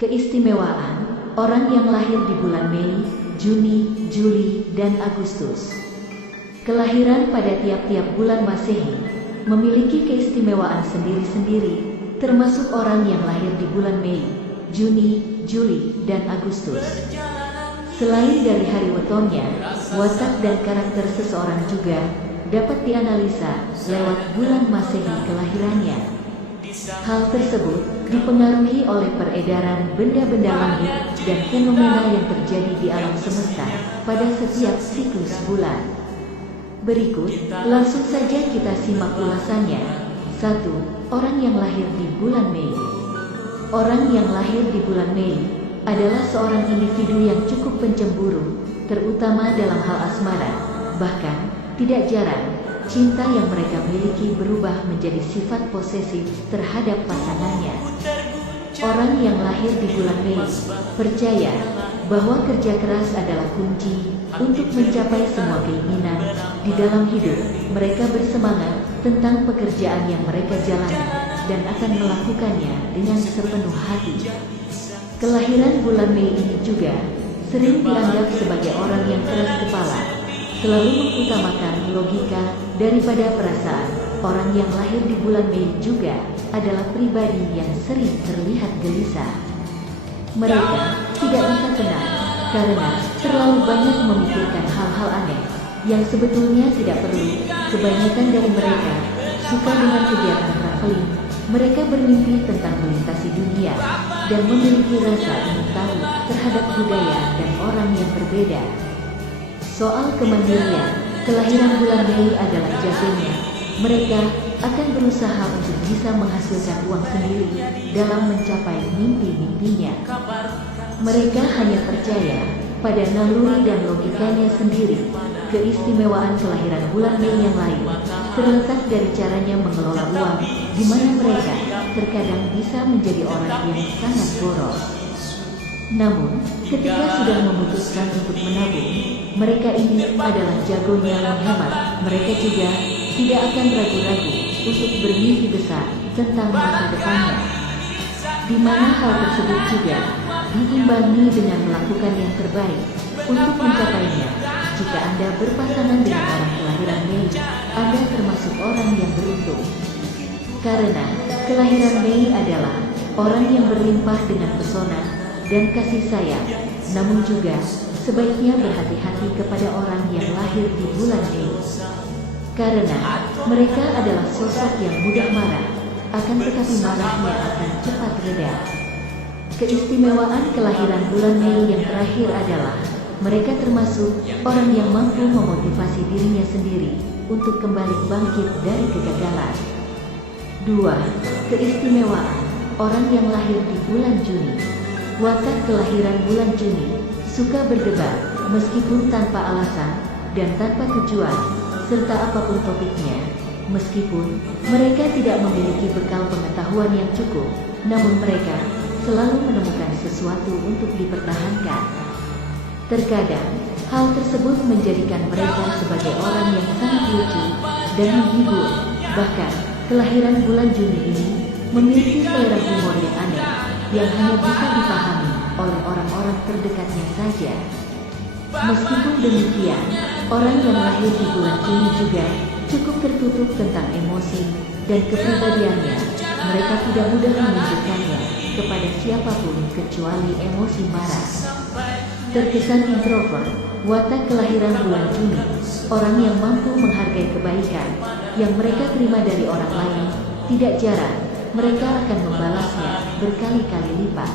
Keistimewaan orang yang lahir di bulan Mei, Juni, Juli, dan Agustus. Kelahiran pada tiap-tiap bulan Masehi memiliki keistimewaan sendiri-sendiri, termasuk orang yang lahir di bulan Mei, Juni, Juli, dan Agustus. Selain dari hari wetonnya, watak dan karakter seseorang juga dapat dianalisa lewat bulan Masehi kelahirannya. Hal tersebut dipengaruhi oleh peredaran benda-benda langit dan fenomena yang terjadi di alam semesta pada setiap siklus bulan. Berikut, langsung saja kita simak ulasannya. 1. Orang yang lahir di bulan Mei. Orang yang lahir di bulan Mei adalah seorang individu yang cukup pencemburu, terutama dalam hal asmara. Bahkan, tidak jarang cinta yang mereka miliki berubah menjadi sifat posesif terhadap pasangannya. Orang yang lahir di bulan Mei percaya bahwa kerja keras adalah kunci untuk mencapai semua keinginan di dalam hidup. Mereka bersemangat tentang pekerjaan yang mereka jalani dan akan melakukannya dengan sepenuh hati. Kelahiran bulan Mei ini juga sering dianggap sebagai orang yang keras kepala, selalu mengutamakan logika daripada perasaan. Orang yang lahir di bulan Mei juga adalah pribadi yang sering terlihat gelisah. Mereka tidak bisa tenang karena terlalu banyak memikirkan hal-hal aneh yang sebetulnya tidak perlu. Kebanyakan dari mereka suka dengan kegiatan traveling. Mereka bermimpi tentang melintasi dunia dan memiliki rasa ingin tahu terhadap budaya dan orang yang berbeda. Soal kemandirian, kelahiran bulan Mei adalah jagonya. Mereka akan berusaha untuk bisa menghasilkan uang sendiri dalam mencapai mimpi-mimpinya. Mereka hanya percaya pada naluri dan logikanya sendiri. Keistimewaan kelahiran bulan Mei yang lain terletak dari caranya mengelola uang, di mana mereka terkadang bisa menjadi orang yang sangat boros. Namun, ketika sudah memutuskan untuk menabung, mereka ini adalah jagonya menghemat. Mereka juga tidak akan ragu-ragu untuk bermimpi besar tentang masa depannya, di mana hal tersebut juga diimbangi dengan melakukan yang terbaik untuk mencapainya. Jika Anda berpasangan dengan orang kelahiran Mei, Anda termasuk orang yang beruntung. Karena kelahiran Mei adalah orang yang berlimpah dengan pesona dan kasih sayang, namun juga sebaiknya berhati-hati kepada orang yang lahir di bulan Mei. Karena mereka adalah sosok yang mudah marah, akan tetapi marahnya akan cepat reda. Keistimewaan kelahiran bulan Mei yang terakhir adalah mereka termasuk orang yang mampu memotivasi dirinya sendiri untuk kembali bangkit dari kegagalan. 2. Keistimewaan orang yang lahir di bulan Juni. Watak kelahiran bulan Juni suka berdebat meskipun tanpa alasan dan tanpa tujuan, serta apapun topiknya. Meskipun mereka tidak memiliki bekal pengetahuan yang cukup, namun mereka selalu menemukan sesuatu untuk dipertahankan. Terkadang, hal tersebut menjadikan mereka sebagai orang yang sangat lucu dan menghibur. Bahkan, kelahiran bulan Juni ini memiliki selera humor yang aneh, yang hanya bisa dipahami oleh orang-orang terdekatnya saja. Meskipun demikian, orang yang lahir di bulan Juni juga cukup tertutup tentang emosi dan kepribadiannya. Mereka tidak mudah menunjukkannya kepada siapapun kecuali emosi marah. Terkesan introvert, watak kelahiran bulan Juni, orang yang mampu menghargai kebaikan yang mereka terima dari orang lain. Tidak jarang, mereka akan membalasnya berkali-kali lipat.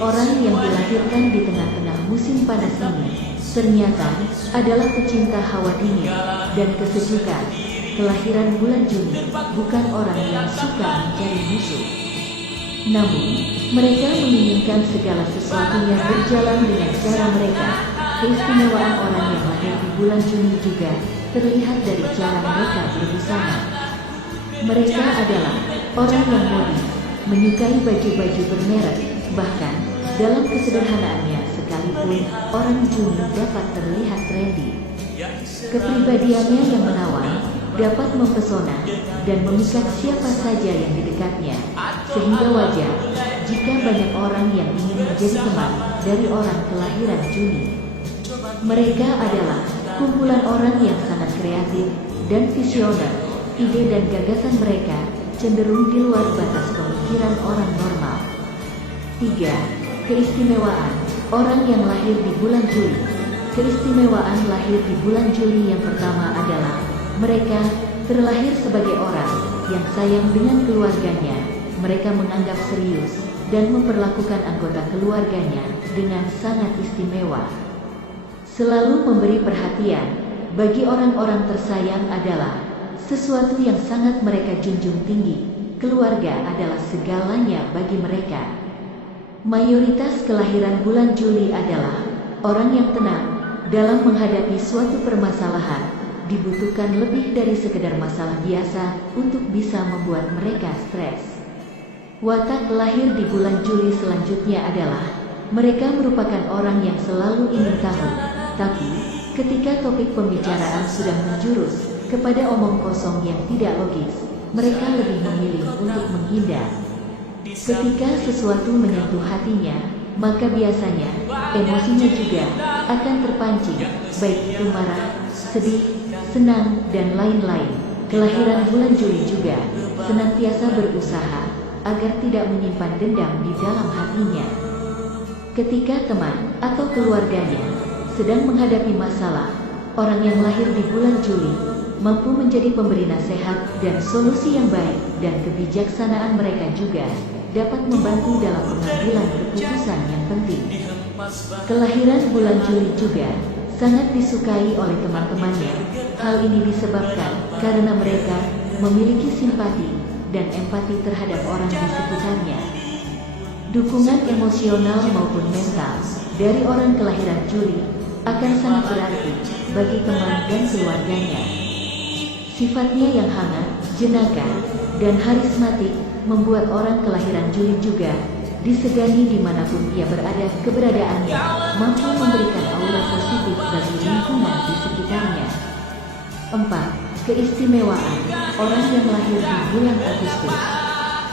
Orang yang dilahirkan di tengah-tengah musim panas ini ternyata adalah pecinta hawa dingin dan kesejukan. Kelahiran bulan Juni bukan orang yang suka mencari musuh. Namun, mereka menginginkan segala sesuatunya berjalan dengan cara mereka. Keistimewaan orang yang lahir di bulan Juni juga terlihat dari cara mereka berbusana. Mereka adalah orang yang modis, menyukai baju-baju bermerek, bahkan dalam kesederhanaannya sekalipun orang Juni dapat terlihat trendy. Kepribadiannya yang menawan dapat mempesona dan memikat siapa saja yang di dekatnya, sehingga wajar jika banyak orang yang ingin menjadi teman dari orang kelahiran Juni. Mereka adalah kumpulan orang yang sangat kreatif dan visioner. Ide dan gagasan mereka cenderung di luar batas pemikiran orang normal. 3. Keistimewaan orang yang lahir di bulan Juli. Keistimewaan lahir di bulan Juli yang pertama adalah mereka terlahir sebagai orang yang sayang dengan keluarganya. Mereka menganggap serius dan memperlakukan anggota keluarganya dengan sangat istimewa. Selalu memberi perhatian bagi orang-orang tersayang adalah sesuatu yang sangat mereka junjung tinggi. Keluarga adalah segalanya bagi mereka. Mayoritas kelahiran bulan Juli adalah orang yang tenang dalam menghadapi suatu permasalahan. Dibutuhkan lebih dari sekedar masalah biasa untuk bisa membuat mereka stres. Watak lahir di bulan Juli selanjutnya adalah mereka merupakan orang yang selalu ingin tahu, tapi ketika topik pembicaraan sudah menjurus kepada omong kosong yang tidak logis, mereka lebih memilih untuk menghindar. Ketika sesuatu menyentuh hatinya, maka biasanya emosinya juga akan terpancing, baik itu marah, sedih, senang, dan lain-lain. Kelahiran bulan Juli juga senantiasa berusaha agar tidak menyimpan dendam di dalam hatinya. Ketika teman atau keluarganya sedang menghadapi masalah, orang yang lahir di bulan Juli mampu menjadi pemberi nasihat dan solusi yang baik, dan kebijaksanaan mereka juga dapat membantu dalam pengambilan keputusan yang penting. Kelahiran bulan Juli juga sangat disukai oleh teman-temannya. Hal ini disebabkan karena mereka memiliki simpati dan empati terhadap orang di sekitarnya. Dukungan emosional maupun mental dari orang kelahiran Juli akan sangat berarti bagi teman dan keluarganya. Sifatnya yang hangat, jenaka, dan harismatik membuat orang kelahiran Juli juga disegani dimanapun ia berada. Keberadaannya mampu memberikan aura positif bagi lingkungan di sekitarnya. 4. Keistimewaan orang yang lahir di bulan Agustus.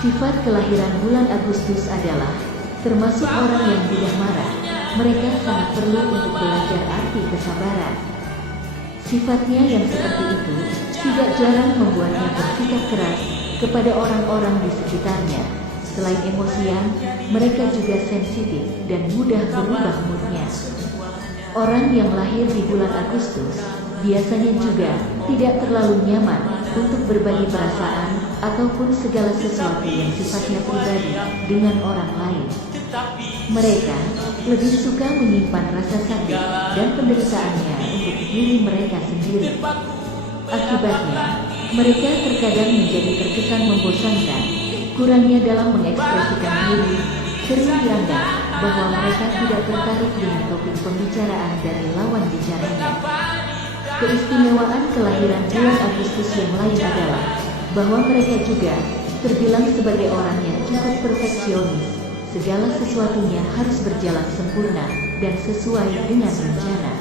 Sifat kelahiran bulan Agustus adalah termasuk orang yang mudah marah. Mereka sangat perlu untuk belajar arti kesabaran. Sifatnya yang seperti itu tidak jarang membuatnya bersikap keras kepada orang-orang di sekitarnya. Selain emosian, mereka juga sensitif dan mudah berubah moodnya. Orang yang lahir di bulan Agustus biasanya juga tidak terlalu nyaman untuk berbagi perasaan ataupun segala sesuatu yang sifatnya pribadi dengan orang lain. Mereka lebih suka menyimpan rasa sakit dan penderitaannya untuk diri mereka sendiri. Akibatnya, mereka terkadang menjadi terkesan membosankan. Kurangnya dalam mengekspresikan diri, sering dianggap bahwa mereka tidak tertarik dengan topik pembicaraan dari lawan bicaranya. Keistimewaan kelahiran bulan Agustus yang lain adalah bahwa mereka juga terbilang sebagai orang yang cukup perfeksionis. Segala sesuatunya harus berjalan sempurna dan sesuai dengan rencana.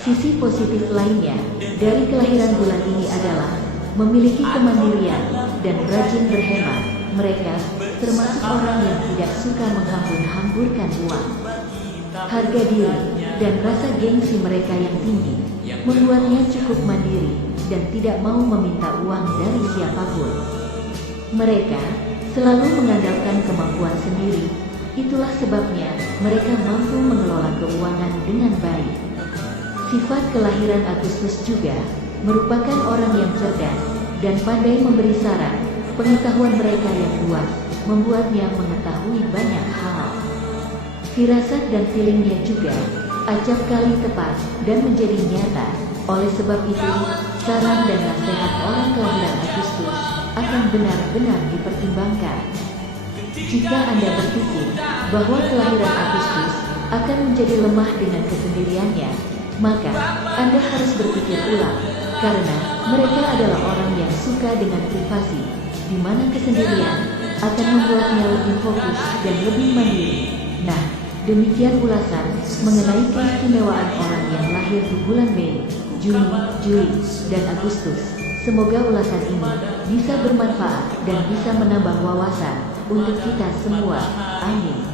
Sisi positif lainnya dari kelahiran bulan ini adalah memiliki kemandirian dan rajin berhemat. Mereka termasuk orang yang tidak suka menghambur-hamburkan uang. Harga diri dan rasa gengsi mereka yang tinggi membuatnya cukup mandiri dan tidak mau meminta uang dari siapapun. Mereka selalu mengandalkan kemampuan sendiri. Itulah sebabnya mereka mampu mengelola keuangan dengan baik. Sifat kelahiran Agustus juga merupakan orang yang cerdas dan pandai memberi saran. Pengetahuan mereka yang luas membuatnya mengetahui banyak hal. Firasat dan feelingnya juga acap kali tepat dan menjadi nyata. Oleh sebab itu, saran dan nasihat orang kelahiran Agustus akan benar-benar dipertimbangkan. Jika Anda berpikir bahwa kelahiran Agustus akan menjadi lemah dengan kesendiriannya, maka Anda harus berpikir ulang, karena mereka adalah orang yang suka dengan privasi, di mana kesendirian akan membuatnya lebih fokus dan lebih mandiri. Nah, demikian ulasan mengenai keistimewaan orang yang lahir di bulan Mei, Juni, Juli, dan Agustus. Semoga ulasan ini bisa bermanfaat dan bisa menambah wawasan untuk kita semua. Amin.